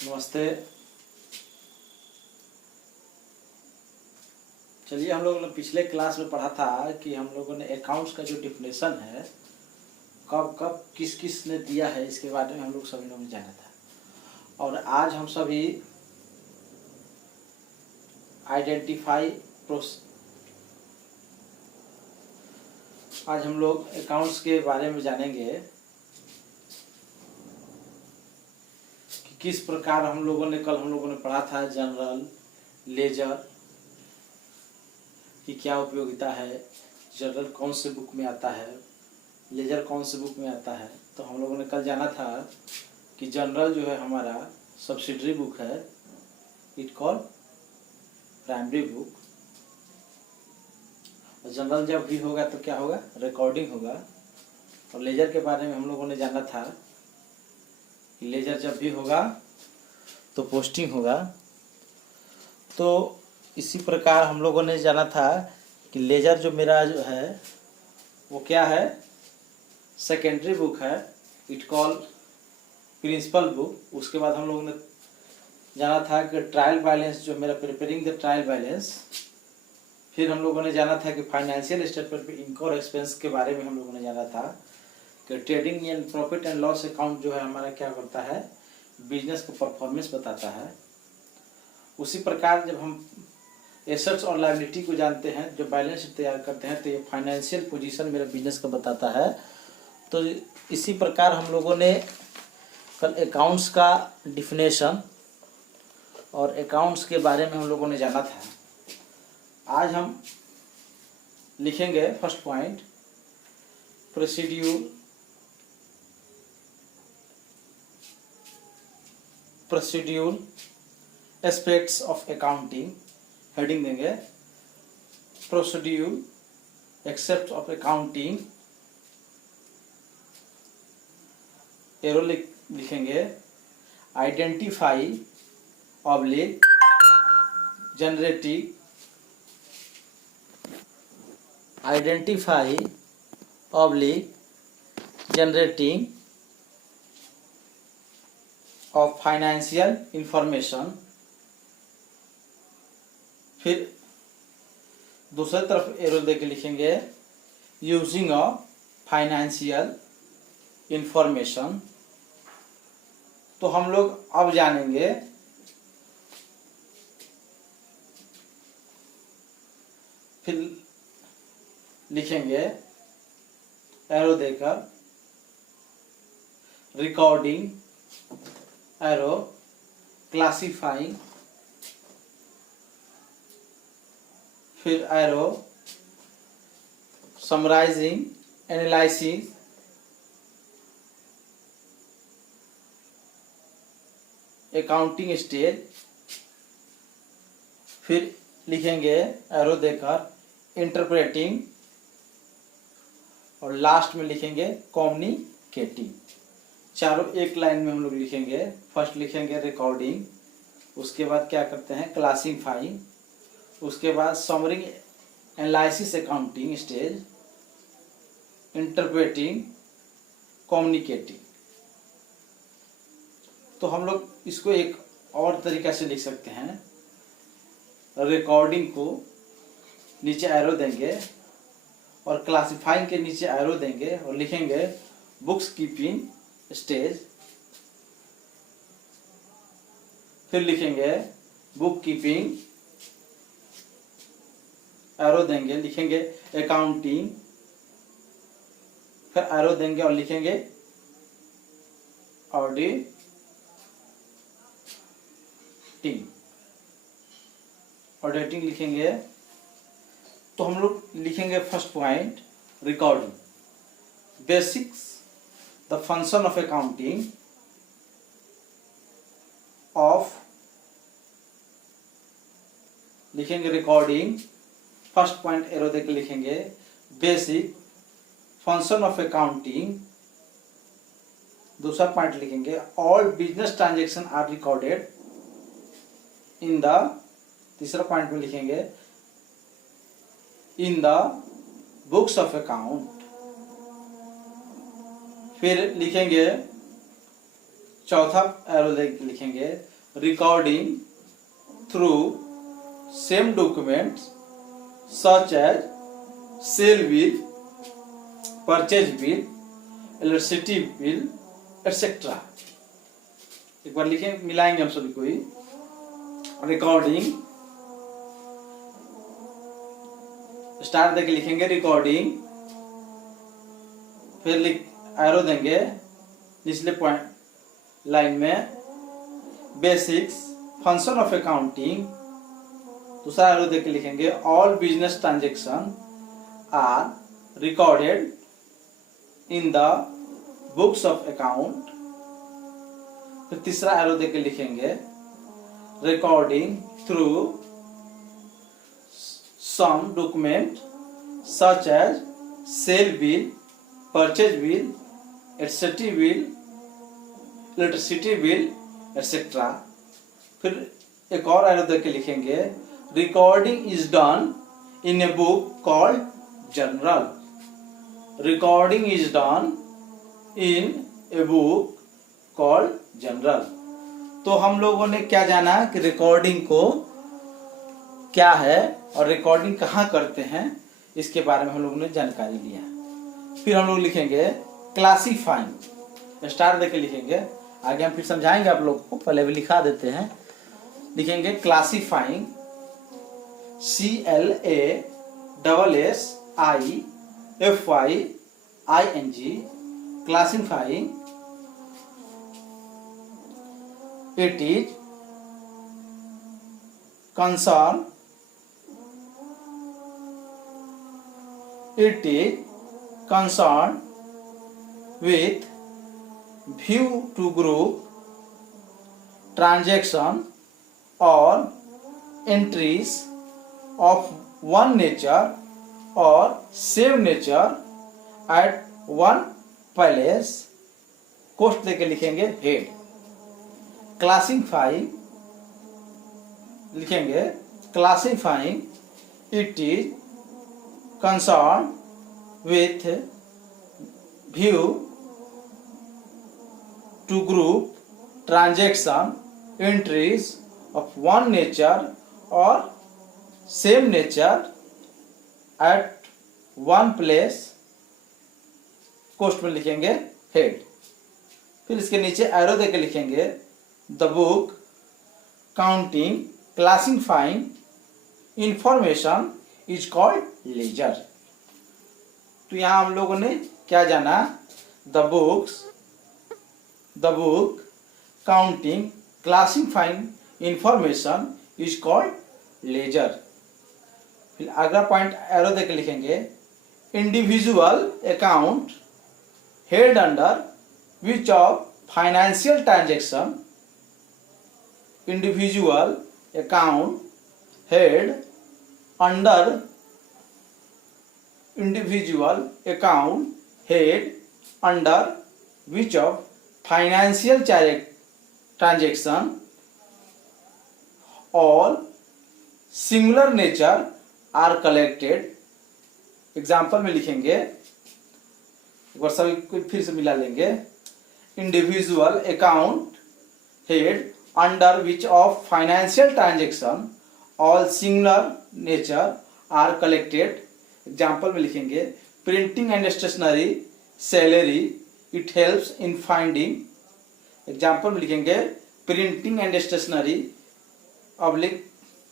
नमस्ते। चलिए, हम लोगों ने पिछले क्लास में पढ़ा था कि हम लोगों ने अकाउंट्स का जो डिफिनेशन है कब कब किस किस ने दिया है, इसके बारे में हम लोग सभी लोगों ने जाना था। और आज हम सभी आज हम लोग अकाउंट्स के बारे में जानेंगे कि किस प्रकार हम लोगों ने पढ़ा था जनरल लेजर की क्या उपयोगिता है, जनरल कौन से बुक में आता है, लेजर कौन से बुक में आता है। तो हम लोगों ने कल जाना था कि जनरल जो है हमारा सब्सिडरी बुक है, इट कॉल प्राइमरी बुक। और जनरल जब भी होगा तो क्या होगा, रिकॉर्डिंग होगा। और लेजर के बारे में हम लोगों ने जाना था कि लेजर जब भी होगा तो पोस्टिंग होगा। तो इसी प्रकार हम लोगों ने जाना था कि लेजर जो मेरा जो है वो क्या है, सेकेंडरी बुक है, इट कॉल प्रिंसिपल बुक। उसके बाद हम लोगों ने जाना था कि ट्रायल बैलेंस जो मेरा प्रिपेयरिंग द ट्रायल बैलेंस। फिर हम लोगों ने जाना था कि फाइनेंशियल स्टेटमेंट पे इनकम और एक्सपेंस के बारे में हम लोगों ने जाना था कि trading and profit and loss account जो है हमारा क्या करता है, बिजनेस का परफॉर्मेंस बताता है। उसी प्रकार जब हम एसेट्स और लायबिलिटी को जानते हैं, जो बैलेंस शीट तैयार करते हैं, तो ये फाइनेंशियल पोजीशन मेरा बिजनेस का बताता है। तो इसी प्रकार हम लोगों ने कल अकाउंट्स का डिफिनेशन और अकाउंट्स के बारे में हम लोगों ने जाना था। आज हम लिखेंगे first point, procedure aspects of accounting. Heading देंगे procedure except of accounting. Arrow लिखेंगे identify oblique generating, identify oblique generating of financial information. फिर दूसरी तरफ एरो देके लिखेंगे यूजिंग ऑफ फाइनेंशियल इंफॉर्मेशन। तो हम लोग अब जानेंगे फिर लिखेंगे एरो देकर रिकॉर्डिंग, एरो क्लासिफाइंग, फिर arrow summarising analysis, accounting stage. फिर लिखेंगे एरो देकर इंटरप्रेटिंग, और लास्ट में लिखेंगे कम्युनिकेटिंग। चारों एक लाइन में हम लोग लिखेंगे। फर्स्ट लिखेंगे रिकॉर्डिंग, उसके बाद क्या करते हैं क्लासिफाइंग, उसके बाद summering analysis accounting stage, interpreting, communicating. तो हम लोग इसको एक और तरीका से लिख सकते हैं। रिकॉर्डिंग को नीचे एरो देंगे और क्लासिफाइंग के नीचे एरो देंगे और लिखेंगे बुक्स कीपिंग स्टेज। फिर लिखेंगे बुक कीपिंग, एरो देंगे, लिखेंगे अकाउंटिंग, फिर एरो देंगे और लिखेंगे ऑडिटिंग। ऑडिटिंग लिखेंगे। तो हम लोग लिखेंगे first point recording, basics the function of accounting of, लिखेंगे रिकॉर्डिंग। फर्स्ट पॉइंट एरो देकर लिखेंगे बेसिक फंक्शन ऑफ अकाउंटिंग। दूसरा पॉइंट लिखेंगे all business transaction are recorded in the, तीसरा पॉइंट में लिखेंगे in the books of account. फिर लिखेंगे चौथा एरो लिखेंगे recording through same documents such as sale bill, purchase bill, electricity bill, etc. एक बार लिखें, मिलाएंगे हम सभी को ही। रिकॉर्डिंग, स्टार देके लिखेंगे रिकॉर्डिंग, फिर लिख एरो देंगे निचले पॉइंट लाइन में, बेसिक्स फंक्शन ऑफ अकाउंटिंग, दूसरा एरो देके लिखेंगे all business transaction are recorded in the books of account. फिर तीसरा एरो देके लिखेंगे recording through some document such as sale bill, purchase bill, etcetera bill, electricity bill, etcetera. फिर एक और एरो देके लिखेंगे recording is done in a book called journal. Recording is done in a book called general. तो हम लोगों ने क्या जाना कि रिकॉर्डिंग को क्या है और रिकॉर्डिंग कहाँ करते हैं, इसके बारे में हम लोगों ने जानकारी लिया। फिर हम लोग लिखेंगे क्लासीफाइंग, स्टार देके लिखेंगे, आगे हम फिर समझाएंगे आप लोग को, पहले भी लिखा देते हैं। लिखेंगे classifying, CLASSIFYING, classifying. It is concerned with view to group transaction or entries of one nature or same nature at one place। कोष्ट देके लिखेंगे हेड। क्लासिफाइंग लिखेंगे classifying, it is concern with view to group transaction entries of one nature और same nature at one place. कोष्ट में लिखेंगे head. फिर इसके नीचे एरो देके लिखेंगे the book counting classifying information is called ledger. तो यहां हम लोगों ने क्या जाना, the book counting classifying information is called ledger. फिर अगला पॉइंट एरो देके लिखेंगे individual account head under which of financial transaction. individual account head under individual account head under which of financial transaction all similar nature are collected। Example में लिखेंगे, एक बार सभी को फिर से मिला लेंगे। Individual account head under which of financial transaction all similar nature are collected। Example में लिखेंगे printing and stationery salary it helps in finding. Example में लिखेंगे प्रिंटिंग एंड स्टेशनरी ऑब्लिक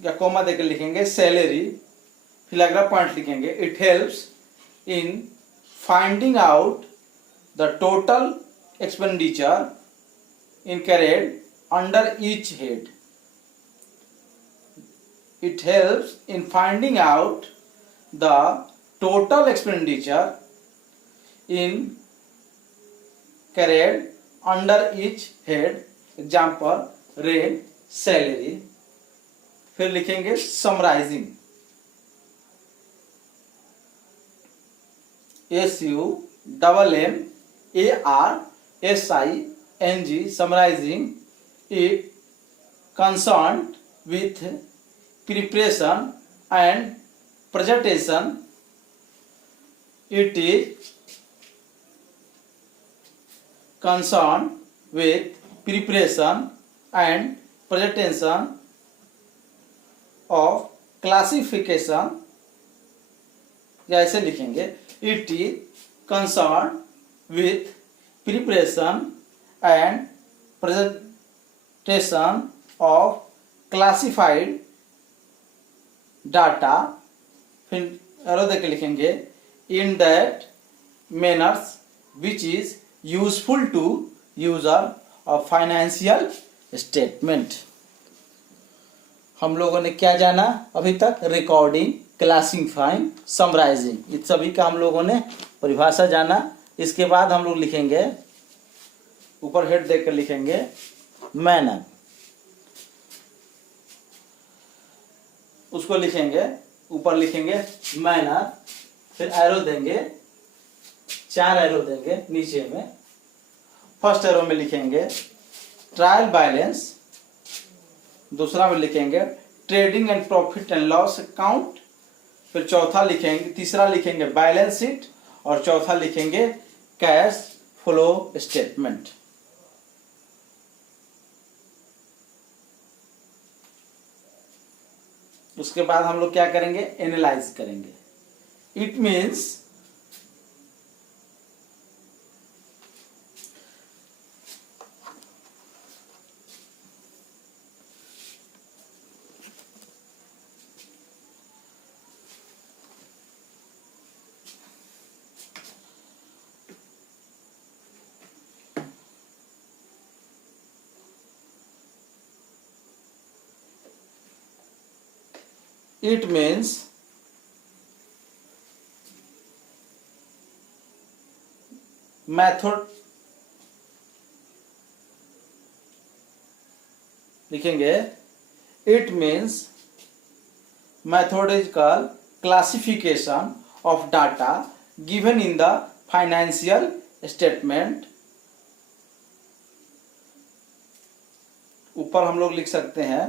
या कोमा देकर लिखेंगे सैलरी। फिर अगला पॉइंट लिखेंगे it helps in finding out the total expenditure incurred under each head। It helps in finding out the total expenditure incurred under each head। Example rent, salary। फिर लिखेंगे summarising, SUMMARSING, summarising. It concerned with preparation and presentation। It is concerned with preparation and presentation of classification, या ऐसे लिखेंगे, it is concerned with preparation and presentation of classified data, फिर arrow देके लिखेंगे, in that manners which is useful to user of financial statement। हम लोगों ने क्या जाना अभी तक? रिकॉर्डिंग, क्लासिफाइंग, समराइजिंग, इस सभी का हम लोगों ने परिभाषा जाना। इसके बाद हम लोग लिखेंगे, ऊपर हेड देकर लिखेंगे मैनर, उसको लिखेंगे, ऊपर लिखेंगे मैनर, फिर एरो देंगे, 4 एरो देंगे नीचे में। फर्स्ट एरो में लिखेंगे ट्रायल बैलेंस, दूसरा में लिखेंगे trading and profit and loss account, फिर चौथा लिखेंगे, तीसरा लिखेंगे बैलेंस शीट, और चौथा लिखेंगे कैश फ्लो स्टेटमेंट। उसके बाद हम लोग क्या करेंगे? एनालाइज करेंगे। It means it means method, लिखेंगे it means methodological classification of data given in the financial statement। ऊपर हम लोग लिख सकते हैं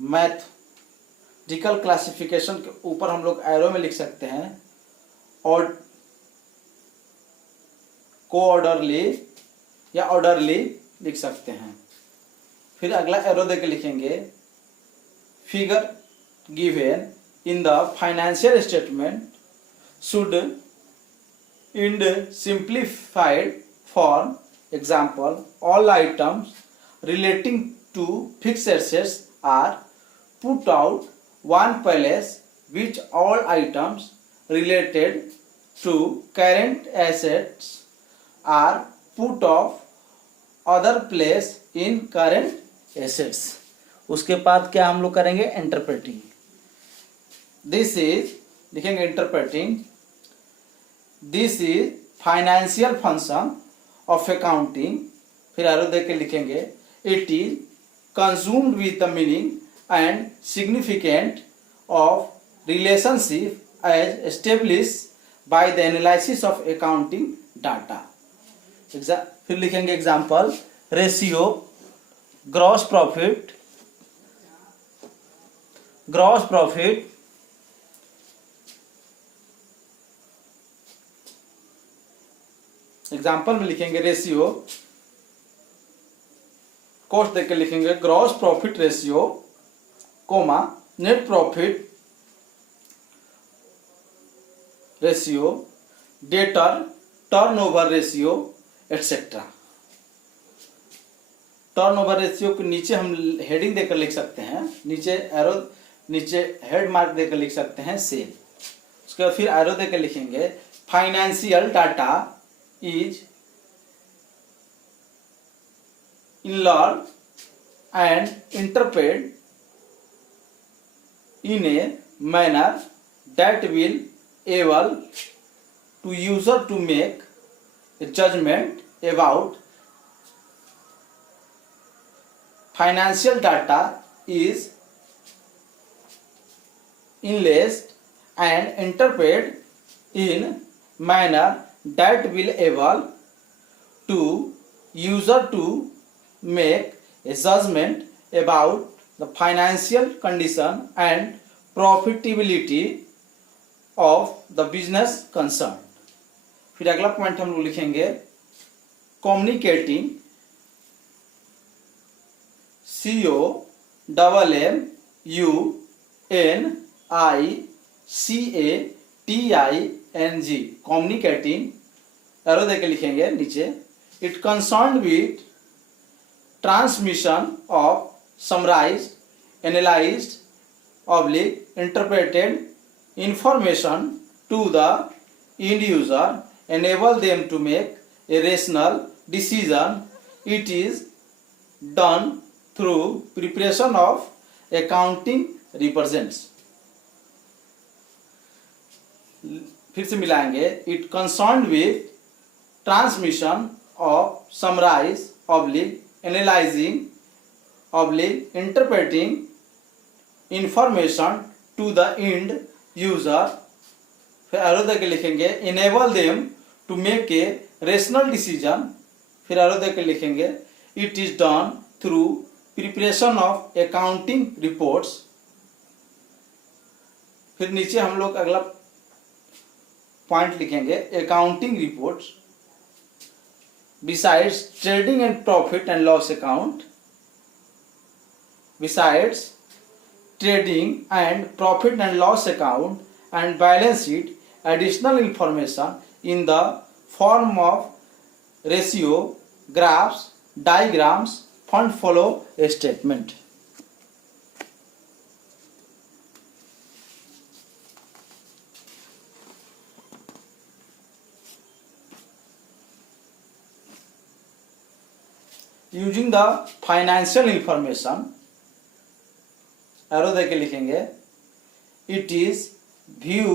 मैथमेटिकल क्लासिफिकेशन के ऊपर हम लोग एरो में लिख सकते हैं और कोऑर्डरली या ऑर्डरली लिख सकते हैं। फिर अगला एरो देके लिखेंगे figure given in the financial statement should in simplified form, example all items relating to fixed assets are put out one place, which all items related to current assets are put off other place in current assets। उसके बाद क्या हम लोग करेंगे? Interpreting. This is, लिखेंगे interpreting, this is financial function of accounting, फिर arrow देख के लिखेंगे it is consumed with the meaning and significance of relationship as established by the analysis of accounting data। फिर लिखेंगे example ratio gross profit, example में लिखेंगे ratio, cost देख के लिखेंगे gross profit ratio, comma net profit ratio, debtor turnover ratio etcetera. Turnover ratio के नीचे हम हेडिंग देकर लिख सकते हैं, नीचे एरो, नीचे हेड मार्क देकर लिख सकते हैं सेल। उसके बाद फिर एरो देकर लिखेंगे financial data is learn and interpret in a manner that will able to user to make a judgment about financial data is enlist and interpret in manner that will able to user to make a judgment about the financial condition and profitability of the business concerned। फिर अगला point हम लोग लिखेंगे communicating CEO COMMUNICATING, communicating, arrow देके लिखेंगे नीचे। It concern with transmission of summarised, analysed oblique interpreted information to the end user, enable them to make a rational decision. It is done through preparation of accounting represents. फिर से मिलाएंगे। It concerned with transmission of summarize oblique analyzing oblique interpreting information to the end user. फिर arrow देके लिखेंगे enable them to make a rational decision. फिर arrow देके लिखेंगे it is done through preparation of accounting reports. फिर नीचे हम लोग अगला पॉइंट लिखेंगे accounting reports besides trading and profit and loss account, besides trading and profit and loss account and balance sheet, additional information in the form of ratio, graphs, diagrams, fund flow statement. Using the financial information, arrow देके लिखेंगे it is view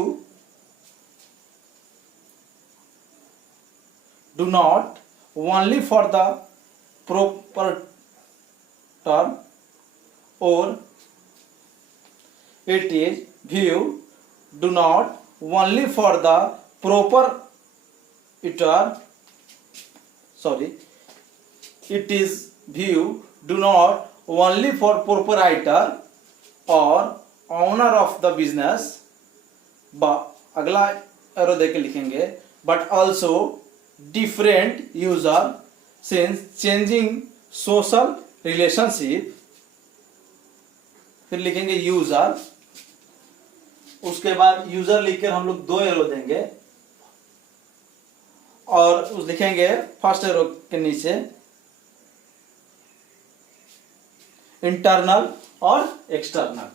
do not only for the proprietor or it is view do not only for the proprietor, sorry, it is view do not only for proprietor or owner of the business, अगला arrow देके लिखेंगे but also different user since changing social relationship. फिर लिखेंगे user, उसके बाद user लिखकर हम लोग दो एरो देंगे और उस लिखेंगे फर्स्ट एरो के नीचे इंटरनल और एक्सटर्नल।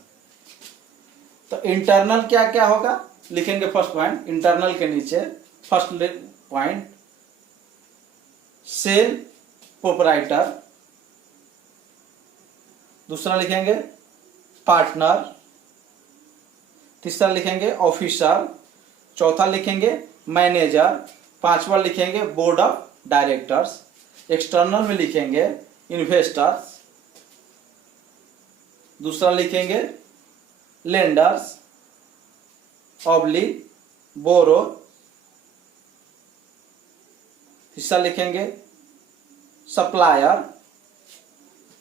तो इंटरनल क्या क्या होगा लिखेंगे फर्स्ट पॉइंट इंटरनल के नीचे फर्स्ट पॉइंट सेल प्रोपराइटर, दूसरा लिखेंगे पार्टनर, तीसरा लिखेंगे ऑफिसर, चौथा लिखेंगे मैनेजर, पांचवा लिखेंगे बोर्ड ऑफ डायरेक्टर्स। एक्सटर्नल में लिखेंगे इन्वेस्टर्स, दूसरा लिखेंगे लेंडर्स ऑब्लिक बोरो, तीसरा लिखेंगे सप्लायर,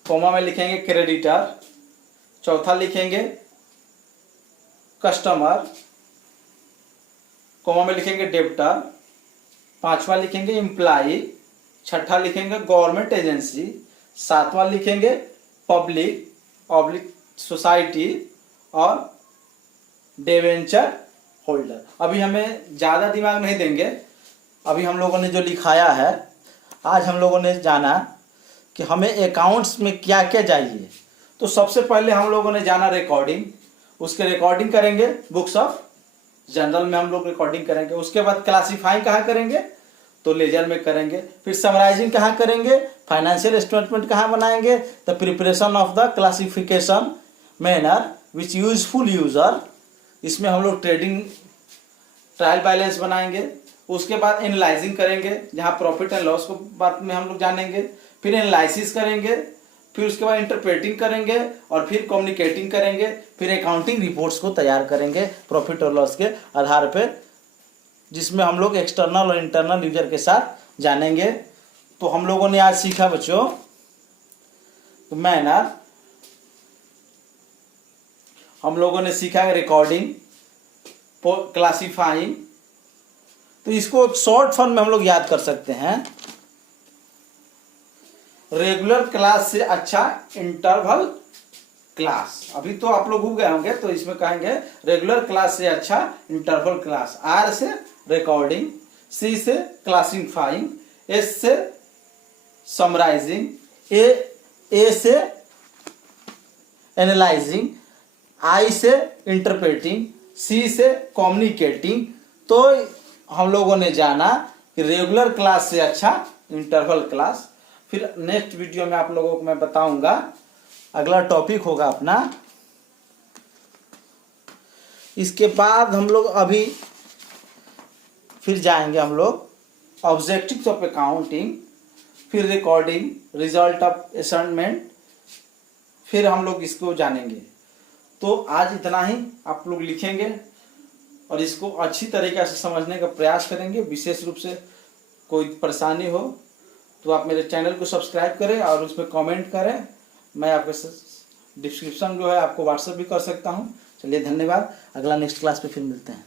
कोमा में लिखेंगे क्रेडिटर, चौथा लिखेंगे कस्टमर, कोमा में लिखेंगे डेब्टर, पांचवा लिखेंगे एम्प्लॉय, छठा लिखेंगे गवर्नमेंट एजेंसी, सातवां लिखेंगे पब्लिक ऑब्लिक सोसाइटी और डिवेंचर होल्डर। अभी हमें ज़्यादा दिमाग नहीं देंगे, अभी हम लोगों ने जो लिखाया है आज हम लोगों ने जाना कि हमें अकाउंट्स में क्या क्या चाहिए। तो सबसे पहले हम लोगों ने जाना रिकॉर्डिंग, उसके रिकॉर्डिंग करेंगे बुक्स ऑफ जनरल में हम लोग रिकॉर्डिंग करेंगे। उसके बाद क्लासीफाइंग कहाँ करेंगे तो लेजर में करेंगे। फिर समराइजिंग कहाँ करेंगे, फाइनेंशियल स्टेटमेंट कहाँ बनाएंगे the preparation of the classification manner which useful user, इसमें हम लोग ट्रेडिंग ट्रायल बैलेंस बनाएंगे। उसके बाद एनालाइजिंग करेंगे जहाँ प्रॉफिट एंड लॉस को बात में हम लोग जानेंगे। फिर एनालिसिस करेंगे, फिर उसके बाद इंटरप्रेटिंग करेंगे और फिर कम्युनिकेटिंग करेंगे। फिर अकाउंटिंग रिपोर्ट्स को तैयार करेंगे प्रॉफिट और लॉस के आधार पे, जिसमें हम लोग एक्सटर्नल और इंटरनल यूजर के साथ जानेंगे। तो हम लोगों ने आज सीखा बच्चों तो मैनर, हम लोगों ने सीखा रिकॉर्डिंग, क्लासीफाइंग। तो इसको एक शॉर्ट फॉर्म में हम लोग याद कर सकते हैं, रेगुलर क्लास से अच्छा इंटरवल क्लास। अभी तो आप लोग उग गए होंगे, तो इसमें कहेंगे रेगुलर क्लास से अच्छा इंटरवल क्लास। आर से रिकॉर्डिंग, सी से क्लासिफाइंग, एस से समराइजिंग, ए से एनालाइजिंग, आई से इंटरप्रेटिंग, सी से कम्युनिकेटिंग। तो हम लोगों ने जाना कि रेगुलर क्लास से अच्छा इंटरवल क्लास। फिर नेक्स्ट वीडियो में आप लोगों को मैं बताऊंगा, अगला टॉपिक होगा अपना। इसके बाद हम लोग अभी फिर जाएंगे हम लोग ऑब्जेक्टिव्स ऑफ अकाउंटिंग, फिर रिकॉर्डिंग, रिजल्ट ऑफ असाइनमेंट, फिर हम लोग इसको जानेंगे। तो आज इतना ही आप लोग लिखेंगे और इसको अच्छी तरीके से समझने का प्रयास करेंगे। विशेष रूप से कोई परेशानी हो तो आप मेरे चैनल को सब्सक्राइब करें और उसमें कमेंट करें। मैं आपके डिस्क्रिप्शन जो है आपको व्हाट्सएप भी कर सकता हूँ। चलिए धन्यवाद, अगला नेक्स्ट क्लास पे फिर मिलते हैं।